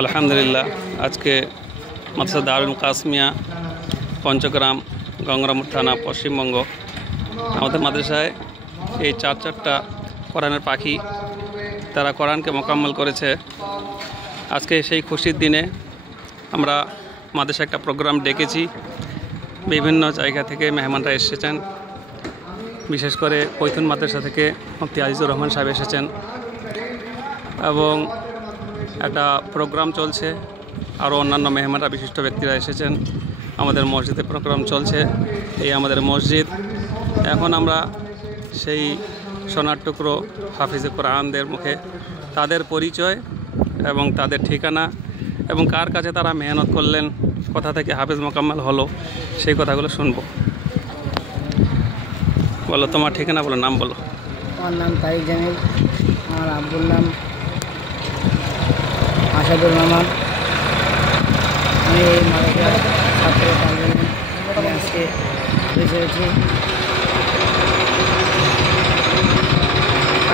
আলহামদুলিল্লাহ আজকে মাদ্রাসা দারুল কাসমিয়া পঞ্চগ্রাম গঙ্গারামপুর থানা পশ্চিমবঙ্গ আমাদের মাদ্রাসায় এই চারটা কোরআনের পাখি তারা কোরআনকে মোকাম্মল করেছে। আজকে সেই খুশির দিনে আমরা মাদ্রাসায় একটা প্রোগ্রাম ডেকেছি। বিভিন্ন জায়গা থেকে মেহমানরা এসেছেন, বিশেষ করে কৈথুন মাদ্রাসা থেকে মুফতি আজিজুর রহমান সাহেব এসেছেন এবং একটা প্রোগ্রাম চলছে। আরও অন্যান্য মেহমানরা বিশিষ্ট ব্যক্তিরা এসেছেন। আমাদের মসজিদে প্রোগ্রাম চলছে, এই আমাদের মসজিদ। এখন আমরা সেই সোনার টুকরো হাফিজে কোরআনদের মুখে তাদের পরিচয় এবং তাদের ঠিকানা এবং কার কাছে তারা মেহনত করলেন, কোথা থেকে হাফিজ মোকাম্মল হলো, সেই কথাগুলো শুনবো। বলো তোমার ঠিকানা, বলো, নাম বলো। আমার নাম তারিক জামিল, আমার আব্বুর নাম আসাদুর রহমান। আমি এই মাদ্রাসার ছাত্র আমি আজকে হয়েছি।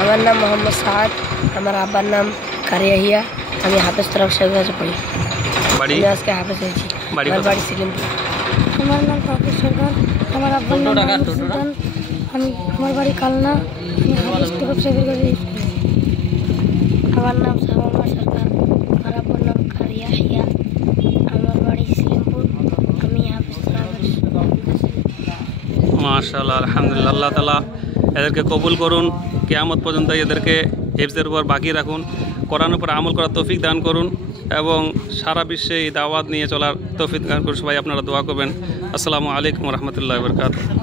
আমার নাম মোহাম্মদ সাদ, আমার আব্বার নাম কারিয়াহিয়া। আমি হাফেজ তরফ সাহেবের কাছে পড়ি। আমি আজকে হাফেজ হয়েছি। আমার বাড়ি সিলিমপুর। আমার নাম ফারুক সরকার, আমার আব্বার নাম সুলতান। আমার বাড়ি কালনা। আমি হাফেজ তরফ সাহেবের কাছে। আমার নাম সাবামা সরকার, আমার আব্বার নাম কারিয়াহিয়া। আমার বাড়ি সিলিমপুর। আমি হাফেজ তরফ। মাশাআল্লাহ, আলহামদুলিল্লাহ। আল্লাহ তাআলা এদেরকে কবুল করুন, কিয়ামত পর্যন্ত এদেরকে হিফজের উপর বাকি রাখুন, কোরআনের উপর আমল করার তৌফিক দান করুন এবং সারা বিশ্বে এই দাওয়াত নিয়ে চলার তৌফিক দান করুন। সবাই আপনারা দোয়া করবেন। আসসালামু আলাইকুম ওয়া রাহমাতুল্লাহি ওয়া বারাকাতুহু।